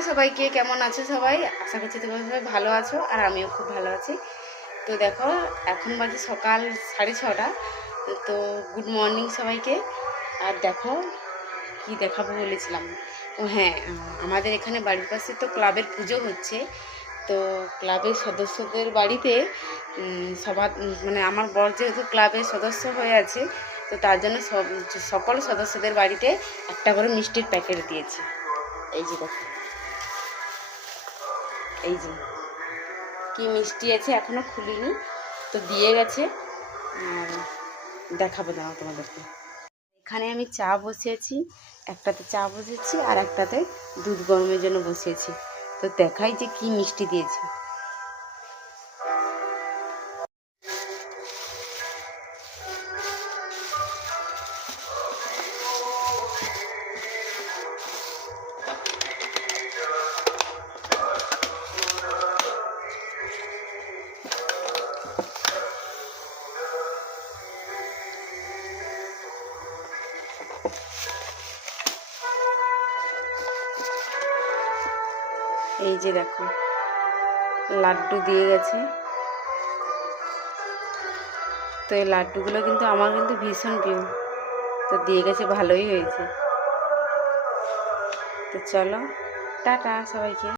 Hello সবাইকে, কেমন আছো সবাই? আশা করছি তোমরা সবাই ভালো আছো আর আমিও খুব ভালো আছি। তো দেখো, এখন বাজে সকাল 6:30। তো গুড মর্নিং সবাইকে। আর দেখো কি দেখাবো বলেছিলাম। ও হ্যাঁ, আমাদের এখানে বাড়ির পাশে তো ক্লাবের পুজো হচ্ছে। তো ক্লাবের সদস্যদের বাড়িতে সবার মানে আমার বর যেহেতু ক্লাবের সদস্য হয়ে আছে, তো তার জন্য সকল সদস্যদের বাড়িতে একটা করে মিষ্টির প্যাকেট দিয়েছে। এই যে দেখো, এই যে কি মিষ্টি আছে, এখনো খুলিনি, তো দিয়ে গেছে। আর দেখাবো দাও তোমাদেরকে। এখানে আমি চা বসিয়েছি, একটাতে চা বসিয়েছি আর একটাতে দুধ গরমের জন্য বসিয়েছি। তো দেখাই যে কি মিষ্টি দিয়েছে। এই যে দেখো, লাড্ডু দিয়ে গেছে। তো এই লাড্ডুগুলো কিন্তু আমার কিন্তু ভীষণ প্রিয়। তো দিয়ে গেছে, ভালোই হয়েছে। তো চলো, টাটা সবাইকে।